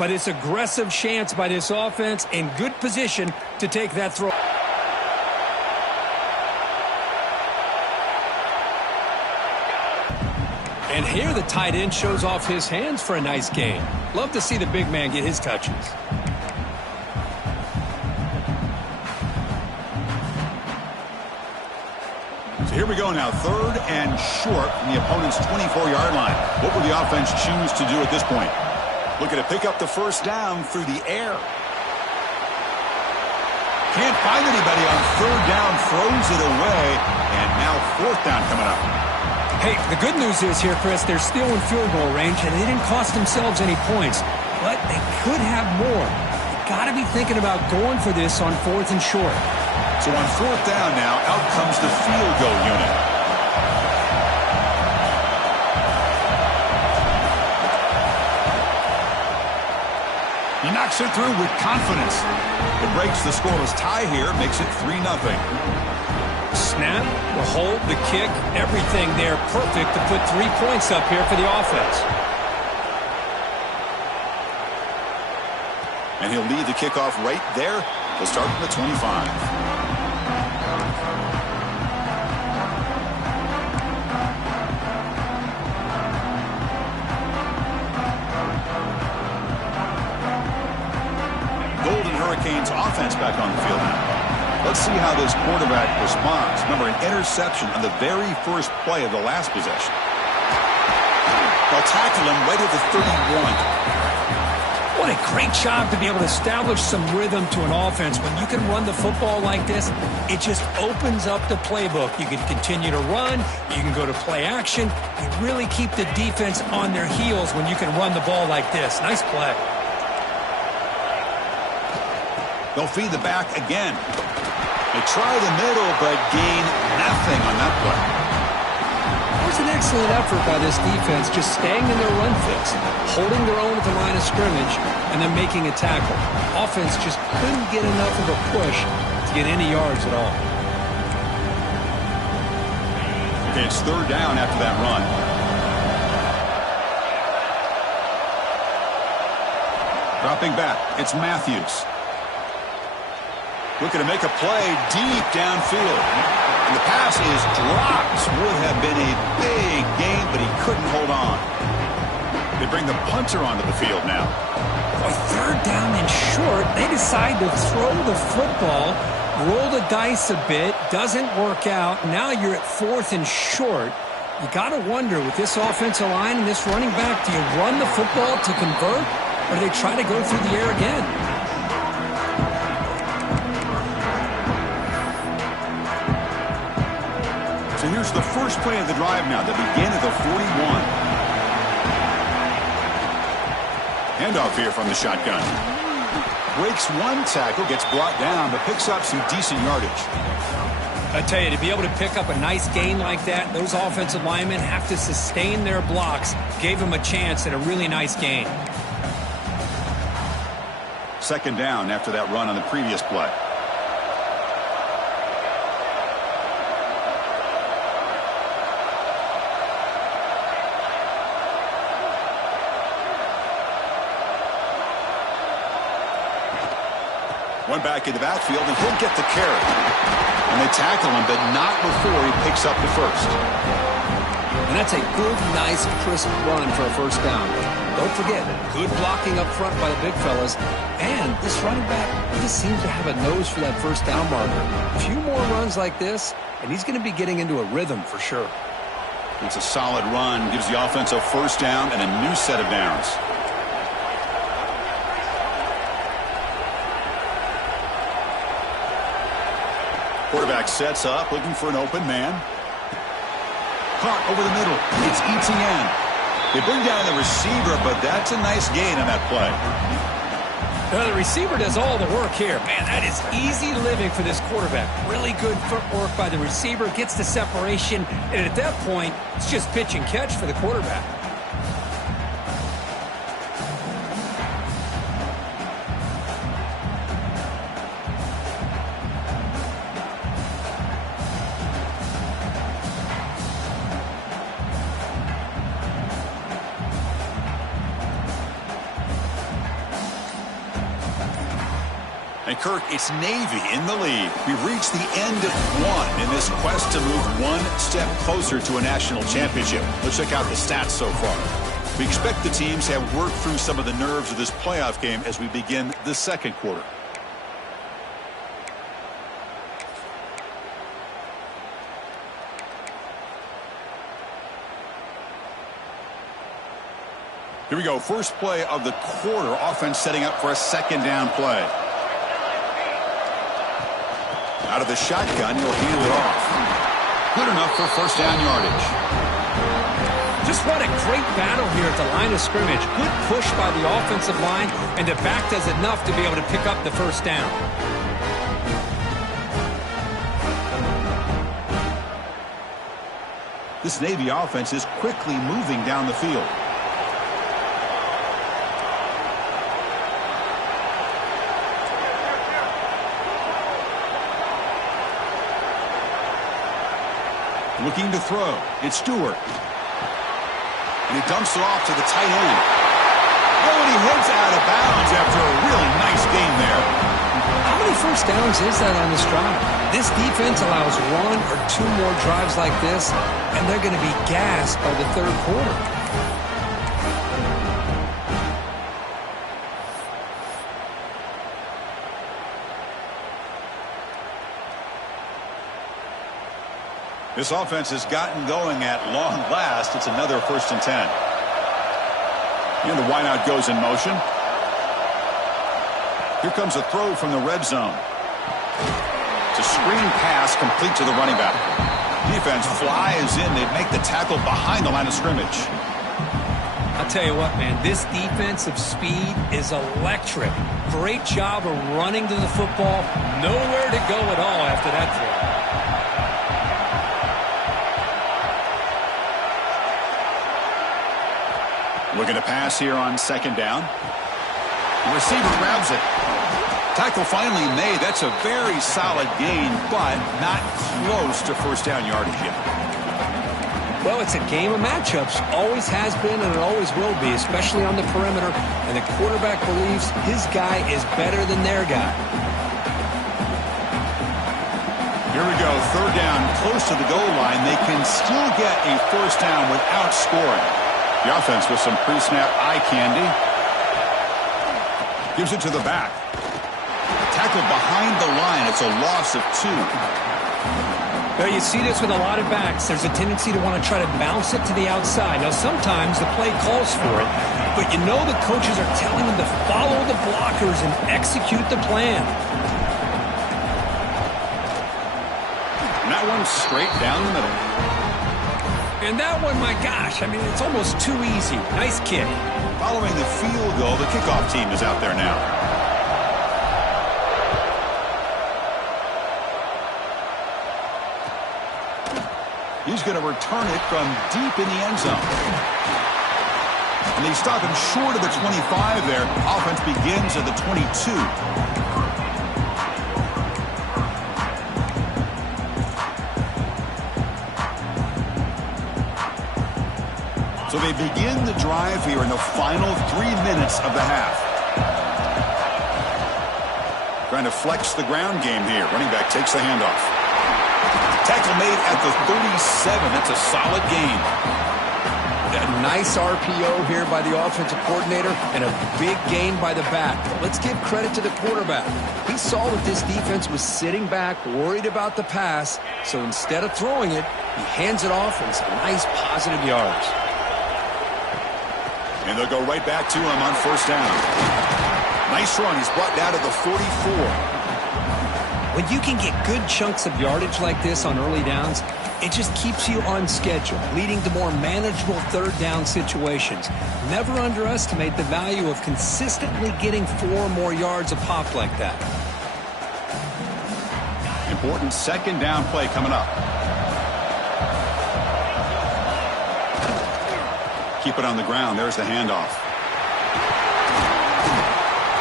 But it's aggressive chance by this offense in good position to take that throw. And here the tight end shows off his hands for a nice gain. Love to see the big man get his touches. So here we go now, 3rd and short from the opponent's 24-yard line. What will the offense choose to do at this point? Looking to pick up the first down through the air. Can't find anybody on 3rd down, throws it away, and now 4th down coming up. Hey, the good news is here, Chris, they're still in field goal range, and they didn't cost themselves any points, but they could have more. You got to be thinking about going for this on 4th and short. So on 4th down now, out comes the field goal unit. He knocks it through with confidence. It breaks the scoreless tie here, makes it 3-0. Snap, the hold, the kick, everything there perfect to put 3 points up here for the offense. And he'll lead the kickoff right there. He'll start from the 25. Golden Hurricanes offense back on the field now. Let's see how this quarterback responds. Remember, an interception on the very first play of the last possession. They'll tackle him right at the 31. What a great job to be able to establish some rhythm to an offense. When you can run the football like this, it just opens up the playbook. You can continue to run. You can go to play action. You really keep the defense on their heels when you can run the ball like this. Nice play. They'll feed the back again. They try the middle, but gain nothing on that play. It was an excellent effort by this defense, just staying in their run fits, holding their own at the line of scrimmage, and then making a tackle. Offense just couldn't get enough of a push to get any yards at all. Okay, it's 3rd down after that run. Dropping back, it's Matthews. Looking to make a play deep downfield. And the pass is dropped. Would have been a big gain, but he couldn't hold on. They bring the punter onto the field now. Boy, 3rd down and short. They decide to throw the football, roll the dice a bit. Doesn't work out. Now you're at 4th and short. You got to wonder, with this offensive line and this running back, do you run the football to convert, or do they try to go through the air again? So here's the first play of the drive now that began at the 41. Handoff here from the shotgun. Breaks one tackle, gets brought down, but picks up some decent yardage. I tell you, to be able to pick up a nice gain like that, those offensive linemen have to sustain their blocks. Gave them a chance at a really nice gain. 2nd down after that run on the previous play. One back in the backfield, and he'll get the carry. And they tackle him, but not before he picks up the first. And that's a good, nice, crisp run for a first down. Don't forget, good blocking up front by the big fellas. And this running back, he just seems to have a nose for that first down marker. A few more runs like this, and he's going to be getting into a rhythm for sure. It's a solid run, gives the offense a first down and a new set of downs. Quarterback sets up, looking for an open man. Caught over the middle. It's Etienne. They bring down the receiver, but that's a nice gain on that play. Now, the receiver does all the work here. Man, that is easy living for this quarterback. Really good footwork by the receiver, gets the separation, and at that point, it's just pitch and catch for the quarterback. And Kirk, it's Navy in the lead. We've reached the end of one in this quest to move one step closer to a national championship. Let's check out the stats so far. We expect the teams to have worked through some of the nerves of this playoff game as we begin the second quarter. Here we go. First play of the quarter. Offense setting up for a second down play. Out of the shotgun, he'll hand it off. Good enough for first down yardage. Just what a great battle here at the line of scrimmage. Good push by the offensive line, and the back does enough to be able to pick up the first down. This Navy offense is quickly moving down the field. Looking to throw. It's Stewart. And he dumps it off to the tight end. Oh, and he heads out of bounds after a really nice game there. How many first downs is that on this drive? This defense allows one or two more drives like this, and they're going to be gassed by the third quarter. This offense has gotten going at long last. It's another 1st and 10. And the wideout goes in motion. Here comes a throw from the red zone. It's a screen pass complete to the running back. Defense flies in. They make the tackle behind the line of scrimmage. I'll tell you what, man, this defensive speed is electric. Great job of running to the football. Nowhere to go at all after that throw. Looking to pass here on second down. The receiver grabs it. Tackle finally made. That's a very solid gain, but not close to first down yardage yet. Well, it's a game of matchups. Always has been and it always will be, especially on the perimeter. And the quarterback believes his guy is better than their guy. Here we go. Third down, close to the goal line. They can still get a first down without scoring. The offense with some pre-snap eye candy. Gives it to the back. Tackle behind the line. It's a loss of 2. Well, you see this with a lot of backs. There's a tendency to want to try to bounce it to the outside. Now, sometimes the play calls for it, but you know the coaches are telling them to follow the blockers and execute the plan. And that one's straight down the middle. And that one, my gosh, I mean, it's almost too easy. Nice kick. Following the field goal, the kickoff team is out there now. He's going to return it from deep in the end zone. And they stop him short of the 25 there. Offense begins at the 22. So they begin the drive here in the final 3 minutes of the half. Trying to flex the ground game here. Running back takes the handoff. Tackle made at the 37. That's a solid gain. A nice RPO here by the offensive coordinator and a big gain by the back. But let's give credit to the quarterback. He saw that this defense was sitting back, worried about the pass. So instead of throwing it, he hands it off and some nice positive yards. And they'll go right back to him on first down. Nice run. He's brought down to the 44. When you can get good chunks of yardage like this on early downs, it just keeps you on schedule, leading to more manageable third down situations. Never underestimate the value of consistently getting 4 or more yards a pop like that. Important second down play coming up. Keep it on the ground. There's the handoff.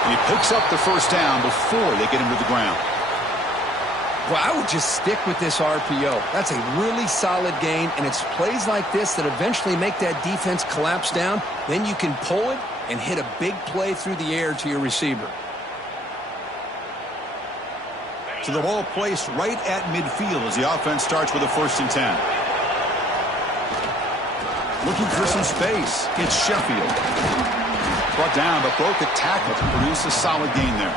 And he picks up the first down before they get him to the ground. Well, I would just stick with this RPO. That's a really solid gain, and it's plays like this that eventually make that defense collapse down. Then you can pull it and hit a big play through the air to your receiver. So the ball placed right at midfield as the offense starts with a 1st and 10. Looking for some space. It's Sheffield. Brought down, but broke a tackle to produce a solid gain there.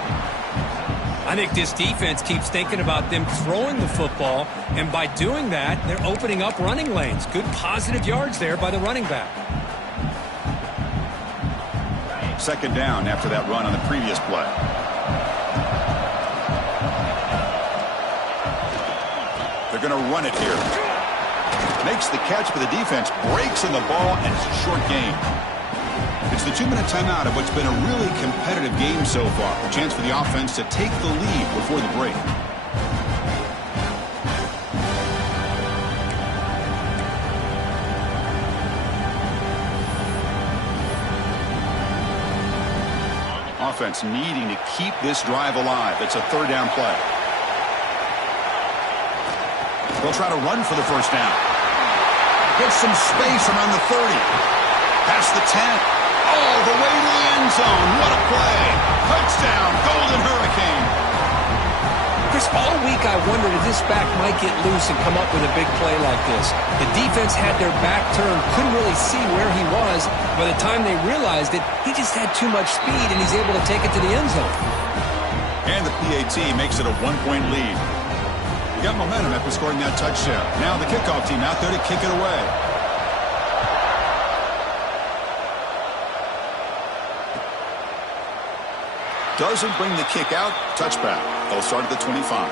I think this defense keeps thinking about them throwing the football, and by doing that, they're opening up running lanes. Good positive yards there by the running back. 2nd down after that run on the previous play. They're going to run it here. Makes the catch, but the defense breaks in the ball, and it's a short gain. It's the 2-minute timeout of what's been a really competitive game so far. A chance for the offense to take the lead before the break. Offense needing to keep this drive alive. It's a 3rd down play. They'll try to run for the 1st down. Get some space around the 30. Past the 10. All the way to the end zone. What a play. Touchdown, Golden Hurricane. Chris, all week I wondered if this back might get loose and come up with a big play like this. The defense had their back turned, couldn't really see where he was. By the time they realized it, he just had too much speed, and he's able to take it to the end zone. And the PAT makes it a 1-point lead. You got momentum after scoring that touchdown. Now the kickoff team out there to kick it away. Doesn't bring the kick out. Touchback. They'll start at the 25.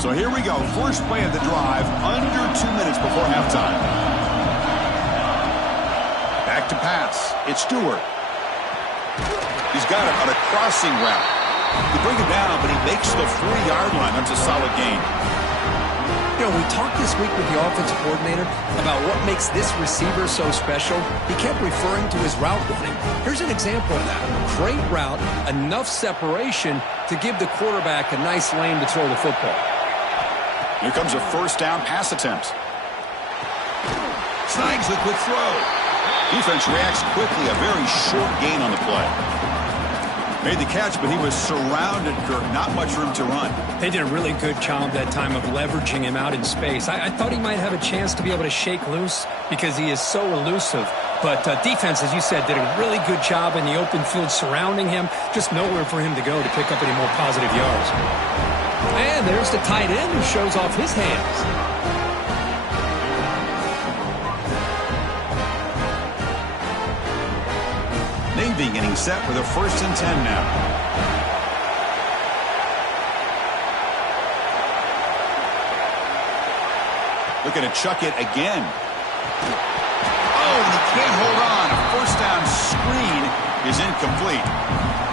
So here we go. First play of the drive, under 2 minutes before halftime. Back to pass. It's Stewart. He's got it on a crossing route. They bring him down, but he makes the 40-yard line. That's a solid gain. You know, we talked this week with the offensive coordinator about what makes this receiver so special. He kept referring to his route running. Here's an example of that. Great route, enough separation to give the quarterback a nice lane to throw the football. Here comes a 1st down pass attempt. Snags the quick throw. Defense reacts quickly. A very short gain on the play. Made the catch, but he was surrounded, Kirk. Not much room to run. They did a really good job that time of leveraging him out in space. I thought he might have a chance to be able to shake loose because he is so elusive. But defense, as you said, did a really good job in the open field surrounding him. Just nowhere for him to go to pick up any more positive yards. And there's the tight end who shows off his hands. Navy getting set with a 1st and 10 now. Looking to chuck it again. Oh, and he can't hold on. A 1st down screen is incomplete.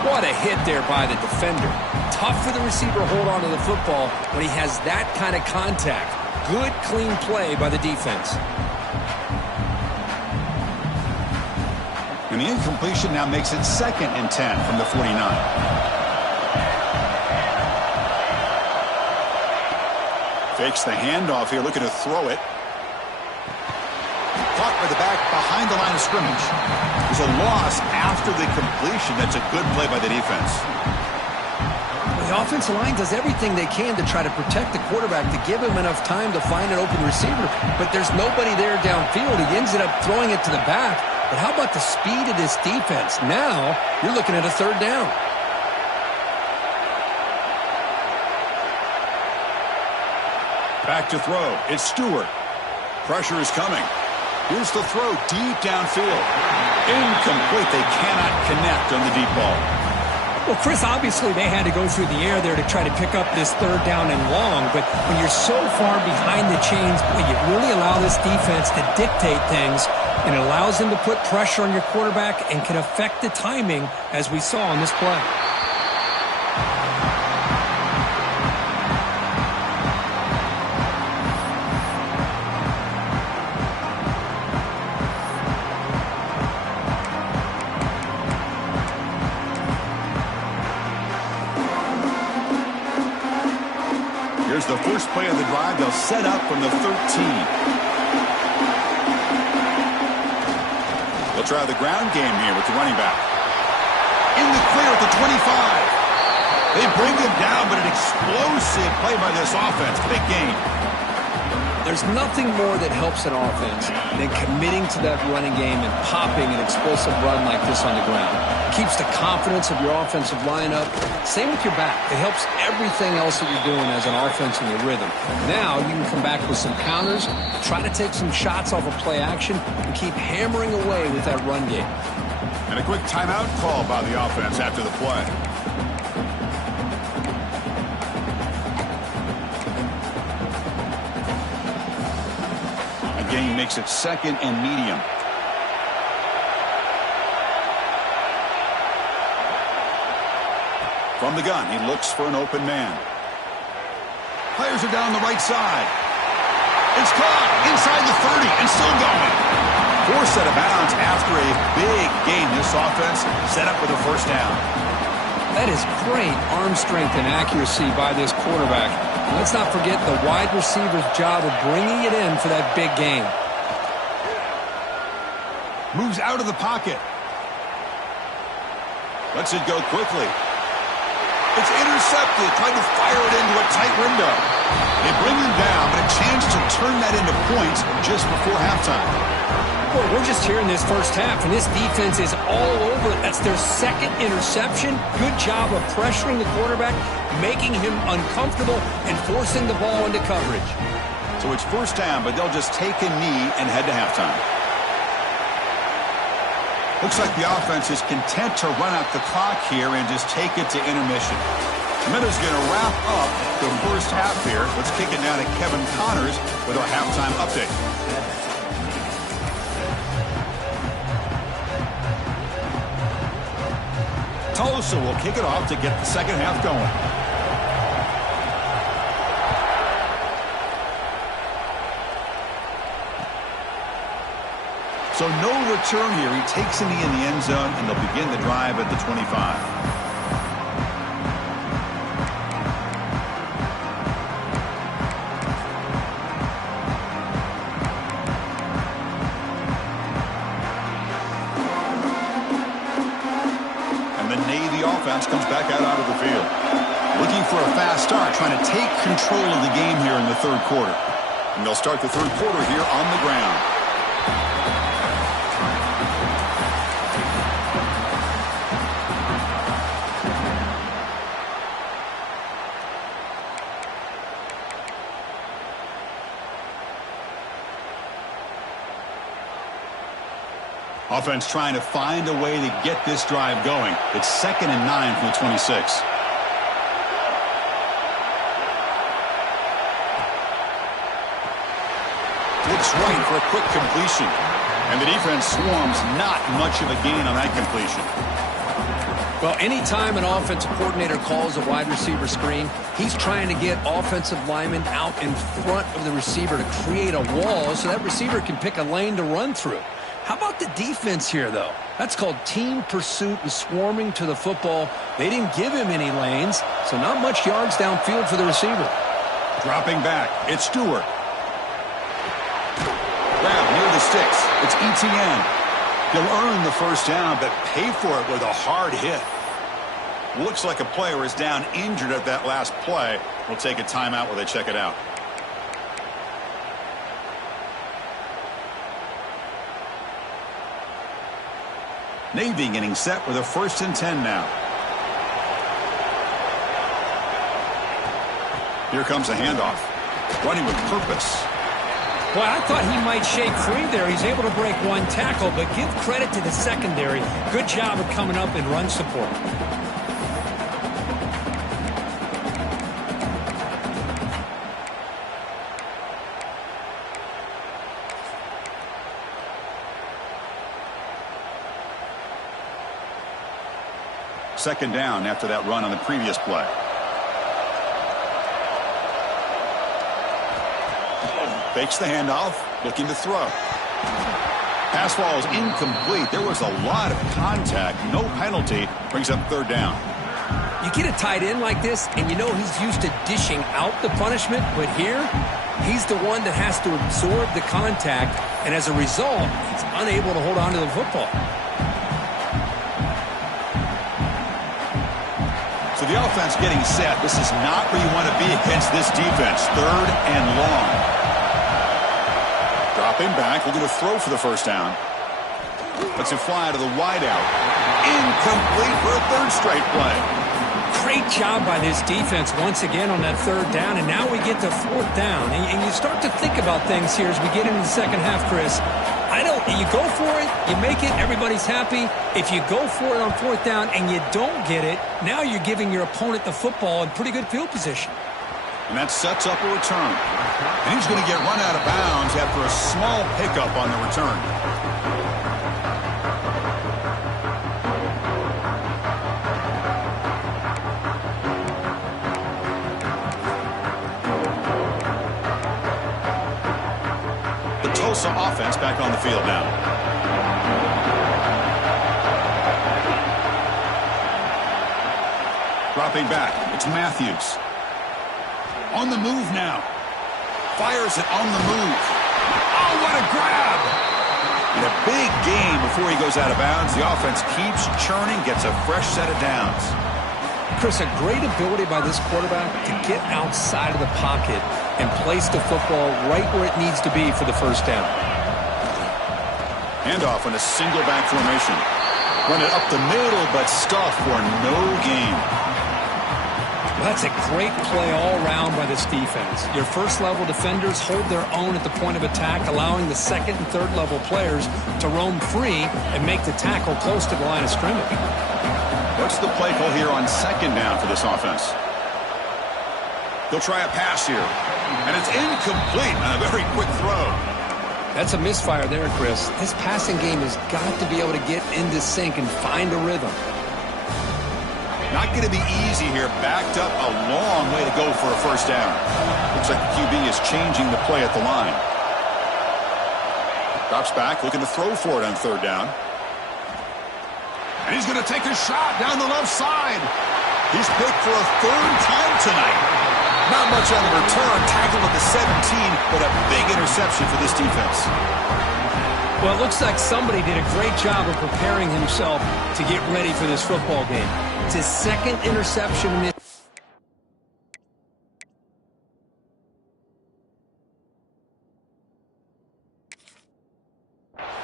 What a hit there by the defender. Tough for the receiver to hold on to the football when he has that kind of contact. Good, clean play by the defense. And the incompletion now makes it 2nd and 10 from the 49. Fakes the handoff here, looking to throw it. Caught by the back behind the line of scrimmage. There's a loss after the completion. That's a good play by the defense. The offensive line does everything they can to try to protect the quarterback, to give him enough time to find an open receiver. But there's nobody there downfield. He ends up throwing it to the back. But how about the speed of this defense? Now you're looking at a 3rd down. Back to throw. It's Stewart. Pressure is coming. Here's the throw deep downfield. Incomplete. They cannot connect on the deep ball. Well, Chris, obviously they had to go through the air there to try to pick up this 3rd down and long. But when you're so far behind the chains, you really allow this defense to dictate things. And it allows them to put pressure on your quarterback and can affect the timing, as we saw on this play. set up from the 13. They'll try the ground game here with the running back. In the clear at the 25. They bring him down, but an explosive play by this offense. Big game. There's nothing more that helps an offense than committing to that running game and popping an explosive run like this on the ground. It keeps the confidence of your offensive line up. Same with your back. It helps everything else that you're doing as an offense in your rhythm. Now you can come back with some counters, try to take some shots off of play action, and keep hammering away with that run game. And a quick timeout call by the offense after the play. Game makes it 2nd and medium. From the gun, he looks for an open man. Players are down the right side. It's caught inside the 30 and still going. Forced out of bounds after a big game. This offense set up with a first down. That is great arm strength and accuracy by this quarterback. Let's not forget the wide receiver's job of bringing it in for that big game. Moves out of the pocket. Lets it go quickly. It's intercepted. Trying to fire it into a tight window. They bring him down, but a chance to turn that into points just before halftime. Well, we're just here in this first half, and this defense is all over it. That's their 2nd interception. Good job of pressuring the quarterback, making him uncomfortable, and forcing the ball into coverage. So it's first down, but they'll just take a knee and head to halftime. Looks like the offense is content to run out the clock here and just take it to intermission. Minuta's going to wrap up the first half here. Let's kick it now to Kevin Connors with our halftime update. Tulsa will kick it off to get the second half going. So no return here. He takes a knee in the end zone, and they'll begin the drive at the 25. Comes back out onto the field. Looking for a fast start, trying to take control of the game here in the third quarter. And they'll start the third quarter here on the ground. Offense trying to find a way to get this drive going. It's 2nd and 9 from the 26. Looks right for a quick completion. And the defense swarms, not much of a gain on that completion. Well, anytime an offensive coordinator calls a wide receiver screen, he's trying to get offensive linemen out in front of the receiver to create a wall so that receiver can pick a lane to run through. How about the defense here, though? That's called team pursuit and swarming to the football. They didn't give him any lanes, so not much yards downfield for the receiver. Dropping back, it's Stewart. Grab near the sticks. It's Etienne. He'll earn the first down, but pay for it with a hard hit. Looks like a player is down injured at that last play. We'll take a timeout while they check it out. Navy getting set with a 1st and 10 now. Here comes a handoff. Running with purpose. Boy, I thought he might shake free there. He's able to break one tackle, but give credit to the secondary. Good job of coming up in run support. Second down after that run on the previous play. Fakes the handoff, looking to throw. Pass ball is incomplete. There was a lot of contact, no penalty. Brings up third down. You get a tight end like this, and you know he's used to dishing out the punishment, but here, He's the one that has to absorb the contact, and as a result, he's unable to hold on to the football. So the offense getting set. This is not where you want to be against this defense. 3rd and long. Dropping back, looking to throw for the first down. Lets it fly to the wideout. Incomplete for a 3rd straight play. Great job by this defense once again on that 3rd down, and now we get to 4th down. And you start to think about things here as we get into the second half, Chris. You go for it, you make it, everybody's happy. If you go for it on 4th down and you don't get it, now you're giving your opponent the football in pretty good field position. And that sets up a return. And he's going to get run out of bounds after a small pickup on the return. Tulsa offense back on the field now. Dropping back, it's Matthews. On the move now. Fires it on the move. Oh, what a grab! In a big game before he goes out of bounds, the offense keeps churning, gets a fresh set of downs. Chris, a great ability by this quarterback to get outside of the pocket and place the football right where it needs to be for the first down. Handoff in a single back formation. Run it up the middle, but stuff for no gain. Well, that's a great play all around by this defense. Your first-level defenders hold their own at the point of attack, allowing the second and third-level players to roam free and make the tackle close to the line of scrimmage. What's the play call here on 2nd down for this offense? They'll try a pass here. And it's incomplete on a very quick throw. That's a misfire there, Chris. This passing game has got to be able to get into sync and find a rhythm. Not going to be easy here. Backed up a long way to go for a first down. Looks like the QB is changing the play at the line. Drops back, looking to throw for it on 3rd down. And he's going to take a shot down the left side. He's picked for a 3rd time tonight. Not much on the return. Tackled at the 17, but a big interception for this defense. Well, it looks like somebody did a great job of preparing himself to get ready for this football game. It's his 2nd interception in this.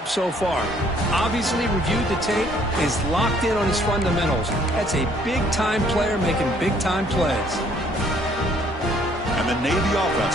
So far, obviously reviewed the tape, is locked in on his fundamentals. That's a big-time player making big-time plays. And the Navy offense